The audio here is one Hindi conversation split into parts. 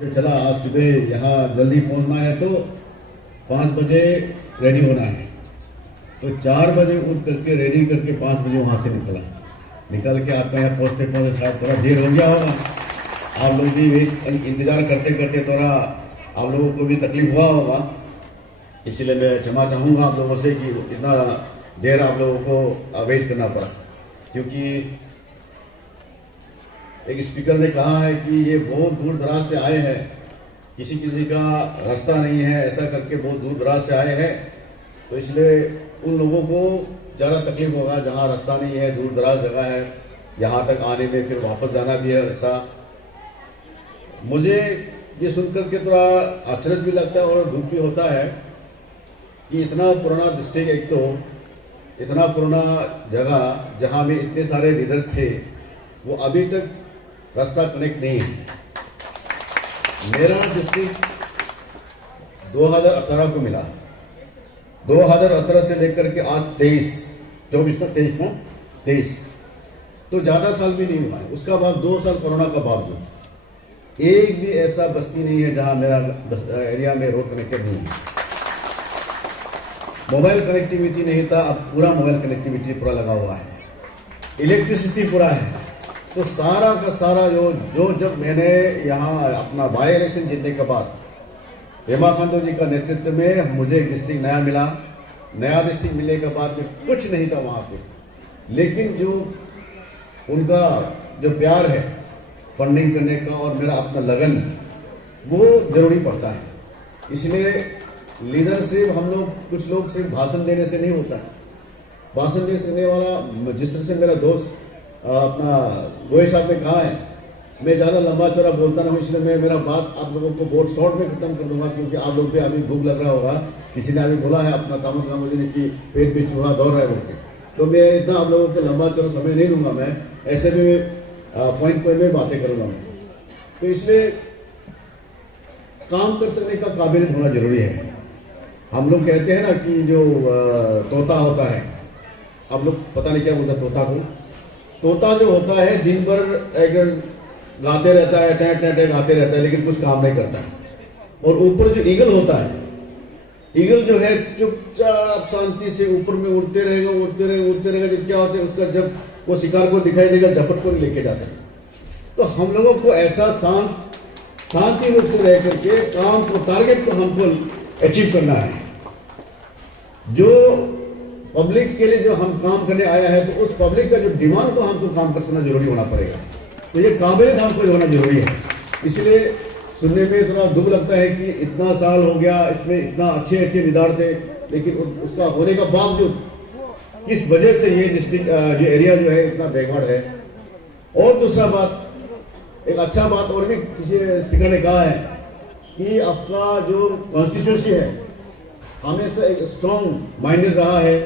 चला आज सुबह यहाँ जल्दी पहुँचना है तो 5 बजे रेडी होना है, तो 4 बजे उठ करके रेडी करके 5 बजे वहाँ से निकल के आपका यहाँ पहुँचते पहुँचते शायद थोड़ा देर हो गया होगा। आप लोग भी इंतजार करते करते थोड़ा आप लोगों को भी तकलीफ हुआ होगा, इसलिए मैं क्षमा चाहूँगा आप लोगों से कि इतना देर आप लोगों को वेट करना पड़ा। क्योंकि एक स्पीकर ने कहा है कि ये बहुत दूर दराज से आए हैं, किसी का रास्ता नहीं है, ऐसा करके बहुत दूर दराज से आए हैं, तो इसलिए उन लोगों को ज़्यादा तकलीफ होगा जहाँ रास्ता नहीं है, दूर दराज जगह है, यहाँ तक आने में फिर वापस जाना भी है। ऐसा मुझे ये सुनकर के थोड़ा आश्चर्य भी लगता है और दुख भी होता है कि इतना पुराना डिस्ट्रिक्ट, एक तो इतना पुराना जगह जहाँ में इतने सारे लीडर्स थे, वो अभी तक रास्ता कनेक्ट नहीं है। मेरा डिस्ट्रिक्ट 2018 को मिला, 2018 से लेकर के आज 23 तो ज़्यादा साल भी नहीं हुआ है। उसका बाद 2 साल कोरोना का बावजूद एक भी ऐसा बस्ती नहीं है जहां मेरा एरिया में रोड कनेक्टेड नहीं है। मोबाइल कनेक्टिविटी नहीं था, अब पूरा मोबाइल कनेक्टिविटी पूरा लगा हुआ है, इलेक्ट्रिसिटी पूरा है। तो सारा का सारा जो जब मैंने यहाँ अपना बाई इलेक्शन जीतने के बाद हेमा खांडू जी का नेतृत्व में मुझे एक डिस्ट्रिक्ट नया मिला, नया डिस्ट्रिक्ट मिलने के बाद में कुछ नहीं था वहाँ पे, लेकिन जो उनका जो प्यार है फंडिंग करने का और मेरा अपना लगन, वो जरूरी पड़ता है। इसलिए लीडर सिर्फ हम लोग कुछ लोग सिर्फ भाषण देने से नहीं होता है। भाषण देने वाला, जिस तरह से मेरा दोस्त अपना गोयल साहब ने कहा है, मैं ज़्यादा लंबा चौड़ा बोलता ना हूँ, इसलिए मैं मेरा बात आप लोगों को बहुत शॉर्ट में खत्म कर दूंगा, क्योंकि आप लोग पे अभी भूख लग रहा होगा। किसी ने अभी बोला है अपना कामत कामोजी ने कि पेट पे चूहा दौड़ रहा है बोल के, तो मैं इतना आप लोगों को लंबा चौड़ा समय नहीं लूँगा। मैं ऐसे भी पॉइंट में बातें करूँगा मैं। तो इसलिए काम कर सकने का काबिलियत होना जरूरी है। हम लोग कहते हैं ना कि जो तोता होता है, आप लोग पता नहीं क्या बोलता तोता को, तोता जो होता है दिन भर एक गाते रहता है, टै गाते रहता है, लेकिन कुछ काम नहीं करता है। और ऊपर जो ईगल होता है, ईगल जो है चुपचाप शांति से ऊपर में उड़ते रहेगा। जब क्या होता है उसका, जब वो शिकार को दिखाई देगा झपट को लेके जाता है। तो हम लोगों को ऐसा शांति रूप से रह करके काम को, टारगेट को हमको अचीव करना है। जो पब्लिक के लिए जो हम काम करने आया है, तो उस पब्लिक का जो डिमांड को हमको काम करना जरूरी होना पड़ेगा। तो ये काबिलियत हमको होना जरूरी है। इसलिए सुनने में थोड़ा दुख लगता है कि इतना साल हो गया, इसमें इतना अच्छे लीडर थे, लेकिन उसका होने का बावजूद किस वजह से ये डिस्ट्रिक्ट जो एरिया जो है इतना बैकवर्ड है। और दूसरा बात, एक अच्छा बात और भी किसी स्पीकर ने कहा है कि आपका जो कॉन्स्टिट्यूंसी है हमेशा एक स्ट्रॉन्ग माइंडेड रहा है,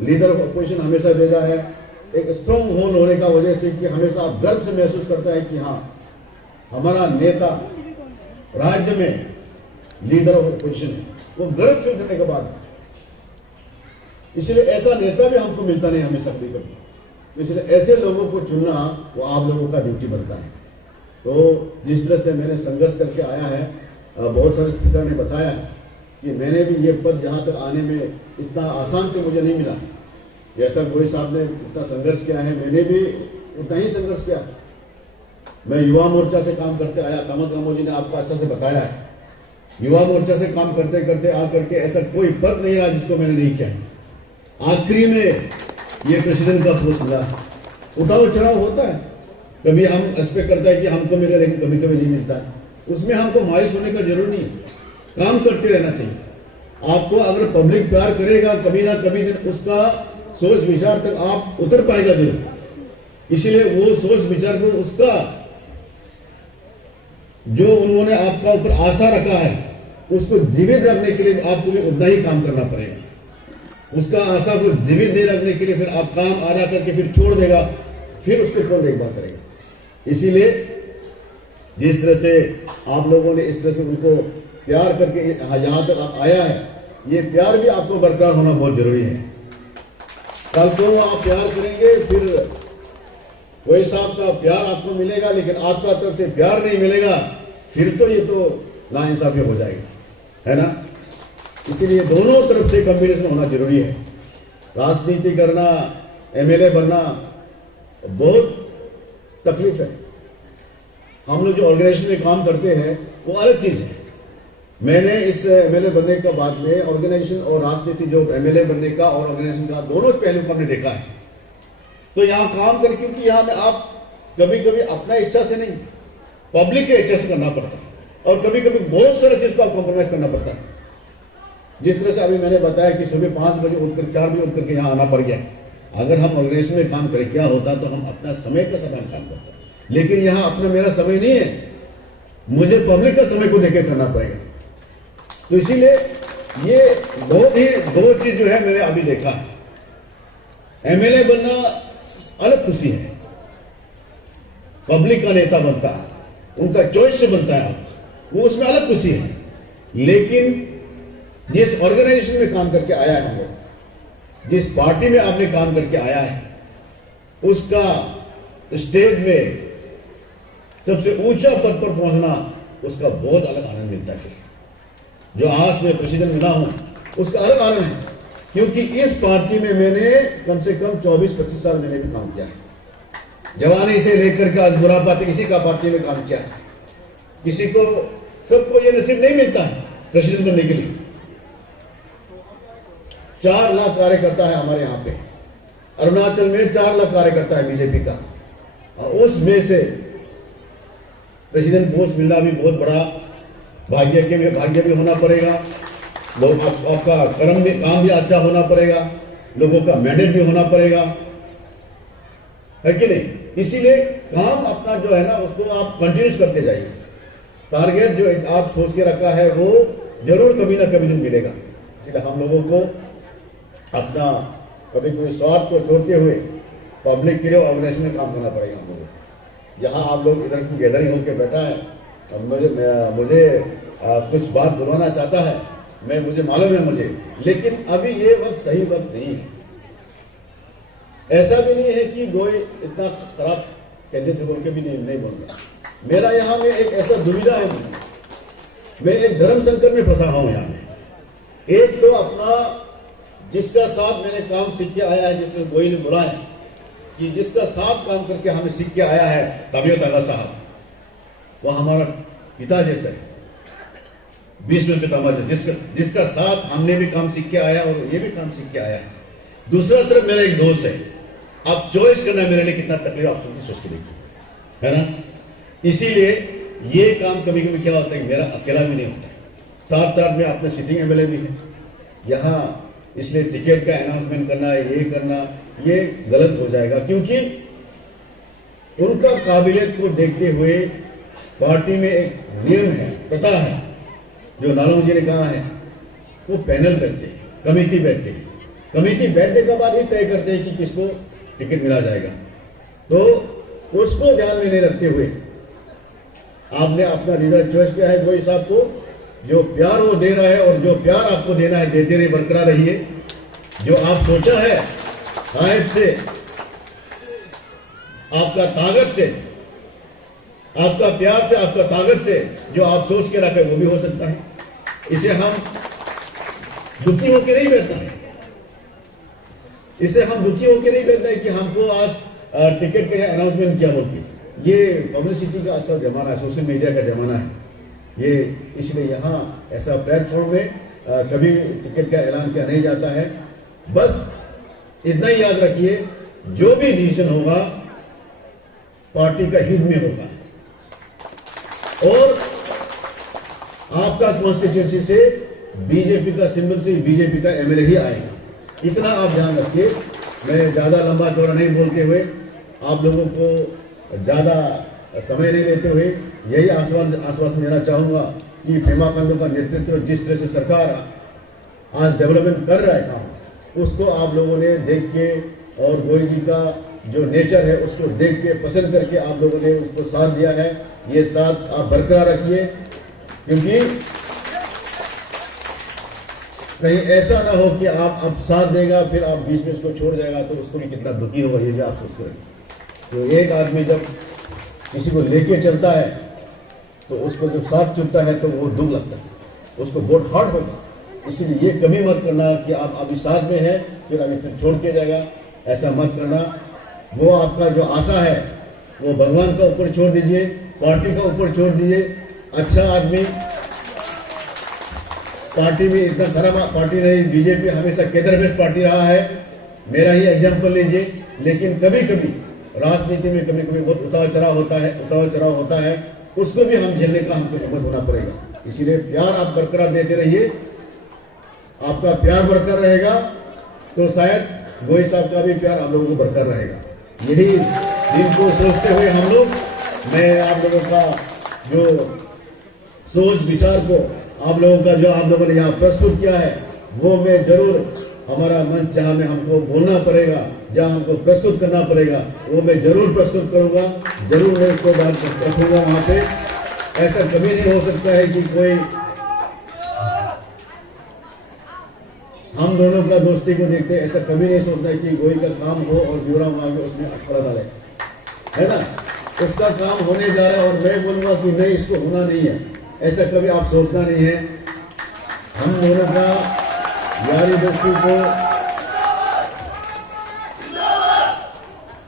लीडर ऑफ अपोजिशन हमेशा भेजा है, एक स्ट्रॉन्ग होल्ड होने का वजह से कि हमेशा आप गर्व से महसूस करता है कि हाँ हमारा नेता राज्य में लीडर ऑफ अपोजिशन है, वो गर्व फील करने के बाद। इसलिए ऐसा नेता भी हमको मिलता नहीं हमेशा कभी, इसलिए ऐसे लोगों को चुनना वो आप लोगों का ड्यूटी बनता है। तो जिस तरह से मैंने संघर्ष करके आया है, बहुत सारे स्पीकर ने बताया कि मैंने भी ये पद जहाँ तक आने में इतना आसान से मुझे नहीं मिला। जैसा गोयल साहब ने इतना संघर्ष किया है, मैंने भी उतना ही संघर्ष किया। मैं युवा मोर्चा से काम करते आया, कामत कामोजी ने आपको अच्छा से बताया है, युवा मोर्चा से काम करते करते आकर के ऐसा कोई पद नहीं रहा जिसको मैंने नहीं किया। आखिरी में ये प्रेसिडेंट का पोस्ट मिला। उठाव चढ़ाव होता है, कभी हम एक्सपेक्ट करते हैं कि हमको मिले, लेकिन कभी कभी नहीं मिलता है। उसमें हमको मायूस होने का जरूर नहीं, काम करते रहना चाहिए। आपको अगर पब्लिक प्यार करेगा, कभी ना कभी दिन उसका सोच विचार तक आप उतर पाएगा जरूर। इसलिए वो सोच विचार को, उसका जो उन्होंने आपका ऊपर आशा रखा है, उसको जीवित रखने के लिए आपको भी उतना ही काम करना पड़ेगा। उसका आशा को जीवित नहीं रखने के लिए फिर आप काम आधा करके फिर छोड़ देगा, फिर उसको कौन देखभाल करेगा। इसीलिए जिस तरह से आप लोगों ने इस तरह से उनको प्यार करके यहाँ तक आप आया है, ये प्यार भी आपको बरकरार होना बहुत जरूरी है। कल को आप प्यार करेंगे, फिर गोयल साहब का प्यार आपको मिलेगा, लेकिन आपका तरफ से प्यार नहीं मिलेगा, फिर तो ये तो नाइंसाफी हो जाएगा, है ना। इसीलिए दोनों तरफ से कॉम्बिनेशन होना जरूरी है। राजनीति करना, एमएलए बनना बहुत तकलीफ है। हम लोग जो ऑर्गेनाइजेशन में काम करते हैं वो अलग चीज है। मैंने इस एमएलए बनने के बाद में ऑर्गेनाइजेशन और राजनीति, जो एमएलए बनने का और ऑर्गेनाइजेशन का, दोनों पहलू को हमने देखा है। तो यहाँ काम कर, क्योंकि यहाँ में आप कभी कभी अपना इच्छा से नहीं, पब्लिक के इच्छा से करना पड़ता है, और कभी कभी बहुत सारे चीज को कॉम्प्रोमाइज करना पड़ता है। जिस तरह से अभी मैंने बताया कि सुबह 5 बजे उठकर 4 बजे उठकर के यहाँ आना पड़ गया। अगर हम ऑर्गेनाइजेशन में काम करें क्या होता, तो हम अपना समय का साथ काम करते, लेकिन यहाँ अपना मेरा समय नहीं है, मुझे पब्लिक का समय को देकर करना पड़ेगा। तो इसीलिए ये बहुत ही दो चीज जो है मैंने अभी देखा है। एमएलए बनना अलग खुशी है, पब्लिक का नेता बनता है, उनका चॉइस से बनता है, वो उसमें अलग खुशी है। लेकिन जिस ऑर्गेनाइजेशन में काम करके आया है हम लोग, जिस पार्टी में आपने काम करके आया है, उसका स्टेज में सबसे ऊंचा पद पर पहुंचना, उसका बहुत अलग आनंद मिलता है। जो आज मैं प्रेसिडेंट बना हूं, उसका अलग आनंद है, क्योंकि इस पार्टी में मैंने कम से कम 24-25 साल मैंने भी काम किया है। जवानी से लेकर के आज बुढ़ापा तक इसी का पार्टी में काम किया है। किसी को, सबको ये नसीब नहीं मिलता है प्रेसिडेंट बनने के लिए। 4 लाख कार्यकर्ता है हमारे यहाँ पे, अरुणाचल में 4 लाख कार्यकर्ता है बीजेपी का, और उसमें से प्रेसिडेंट पोस्ट मिलना भी बहुत बड़ा भाग्य भी होना पड़ेगा। लोग आपका कर्म भी, काम भी अच्छा होना पड़ेगा, लोगों का मैंडेट भी होना पड़ेगा, है कि नहीं। इसीलिए काम अपना जो है ना, उसको आप कंटिन्यूस करते जाइए। टारगेट जो आप सोच के रखा है वो जरूर कभी ना कभी मिलेगा। इसलिए हम लोगों को अपना कभी कोई स्वार्थ को छोड़ते हुए पब्लिक के लिए ऑर्गेनाइजेशन में काम करना पड़ेगा हम लोगों को। यहाँ आप लोग इधर से गैदरिंग होकर बैठा है, मुझे कुछ बात बुलवाना चाहता है, मुझे मालूम है मुझे, लेकिन अभी ये वक्त सही वक्त नहीं है। ऐसा भी नहीं है कि कोई इतना खराब कैंडिडेट बोल के भी नहीं बोलूंगा। मेरा यहाँ में एक ऐसा दुविधा है, मैं एक धर्म संकट में फंसा हूं यहाँ में। एक तो अपना जिसका साथ मैंने काम सीख के आया है, जिसने गोई ने बोला है कि जिसका साथ काम करके हमें सीख के आया है, तबियत आगा साहब, वो हमारा पिता जैसा है, विष्णु पितामह जैसा, जिसका साथ हमने भी काम सीख के आया और ये भी काम सीख के आया है। दूसरा तरफ मेरा एक दोस्त है। अब चॉइस करना मेरे लिए कितना तकलीफ, आप सोच के देखिए, है ना। इसीलिए ये काम कभी कभी क्या होता है, मेरा अकेला भी नहीं होता, साथ साथ में अपने सिटिंग एमएलए भी है यहाँ। इसलिए टिकट का अनाउंसमेंट करना, ये करना, ये गलत हो जाएगा, क्योंकि उनका काबिलियत को देखते हुए पार्टी में एक नियम है, प्रथा है, जो नालों जी ने कहा है, वो पैनल बैठते हैं, कमेटी बैठते हैं, कमेटी बैठने के बाद ही तय करते हैं कि किसको टिकट मिला जाएगा। तो उसको ध्यान में नहीं रखते हुए आपने अपना लीडर चॉइस किया है, वही साहब को जो प्यार वो दे रहा है, और जो प्यार आपको देना है देते रहिए, बरकरार रहिए। जो आप सोचा है शायद से, आपका ताकत से, आपका प्यार से, आपका ताकत से जो आप सोच के रखे वो भी हो सकता है। इसे हम दुखी होकर नहीं बैठना है, इसे हम दुखी होकर नहीं बैठना है कि हमको आज टिकट का अनाउंसमेंट किया बोलते। ये पब्लिसिटी का आजकल जमाना है, सोशल मीडिया का जमाना है ये, इसलिए यहाँ ऐसा प्लेटफॉर्म में कभी टिकट का ऐलान किया नहीं जाता है। बस इतना ही याद रखिए, जो भी डिसीजन होगा पार्टी का हित में होगा, और आपका कॉन्स्टिट्यूंसी से बीजेपी का सिंबल से बीजेपी का एमएलए ही आएगा, इतना आप ध्यान रखिए। मैं ज्यादा लंबा चौड़ा नहीं बोलते हुए, आप लोगों को ज्यादा समय नहीं लेते हुए यही आश्वासन देना चाहूंगा कि पेमा खांडू का नेतृत्व, जिस तरह से सरकार आज डेवलपमेंट कर रहा है काम, उसको आप लोगों ने देख के, और गोई जी का जो नेचर है उसको देख के, पसंद करके आप लोगों ने उसको साथ दिया है। ये साथ आप बरकरार रखिए, क्योंकि कहीं ऐसा ना हो कि आप अब साथ देगा फिर आप बीच में उसको छोड़ जाएगा, तो उसको भी कितना दुखी होगा, ये भी आप सोचते रहिए। तो एक आदमी जब किसी को लेके चलता है तो उसको जब साथ चुभता है तो वो दुख लगता है, उसको बहुत हार्ड होगा। इसीलिए ये कभी मत करना कि आप अभी साथ में हैं फिर अभी फिर छोड़ के जाएगा, ऐसा मत करना। वो आपका जो आशा है वो भगवान का ऊपर छोड़ दीजिए, पार्टी का ऊपर छोड़ दीजिए। अच्छा आदमी, पार्टी में इतना खराब पार्टी नहीं, बीजेपी हमेशा केडर बेस्ड पार्टी रहा है, मेरा ही एग्जाम्पल लीजिए। लेकिन कभी कभी राजनीति में कभी कभी बहुत उतार चढ़ाव होता है, उसको भी हम झेलने का हमको हिम्मत होना पड़ेगा। इसीलिए प्यार आप बरकरार देते रहिए, आपका प्यार बरकरार रहेगा तो शायद गोई साहब का भी प्यार आप लोगों को बरकरार रहेगा। यही दिन को सोचते हुए हम लोग, मैं आप लोगों का जो सोच विचार को आप लोगों का जो आप लोगों ने यहाँ प्रस्तुत किया है वो मैं जरूर, हमारा मंच जहाँ में हमको बोलना पड़ेगा, जहाँ हमको प्रस्तुत करना पड़ेगा, वो मैं जरूर प्रस्तुत करूंगा, जरूर मैं इसको बात रखूंगा वहां पे। ऐसा कभी नहीं हो सकता है कि कोई हम दोनों का दोस्ती को देखते, ऐसा कभी नहीं सोचना है कि गोई का काम हो और जोराम आगे उसमें अटपड़ा डाले, है ना। उसका काम होने जा रहा है और मैं बोलूंगा कि नहीं इसको होना नहीं है, ऐसा कभी आप सोचना नहीं है। हम दोनों का यारी दोस्ती को,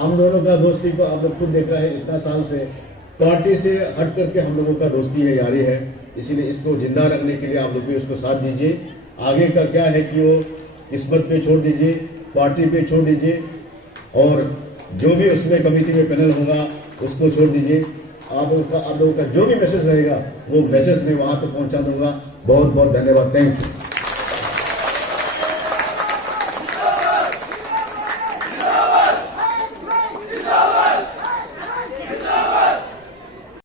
हम दोनों का दोस्ती को आप लोग खुद देखा है, इतना साल से पार्टी से हट करके हम लोगों का दोस्ती है, यारी है। इसीलिए इसको जिंदा रखने के लिए आप लोग भी उसको साथ दीजिए। आगे का क्या है कि वो किस्मत पे छोड़ दीजिए, पार्टी पे छोड़ दीजिए, और जो भी उसमें कमेटी में पैनल होगा उसको छोड़ दीजिए। आप लोगों का जो भी मैसेज रहेगा वो मैसेज मैं वहां तक पहुंचा दूंगा। बहुत बहुत धन्यवाद, थैंक यू।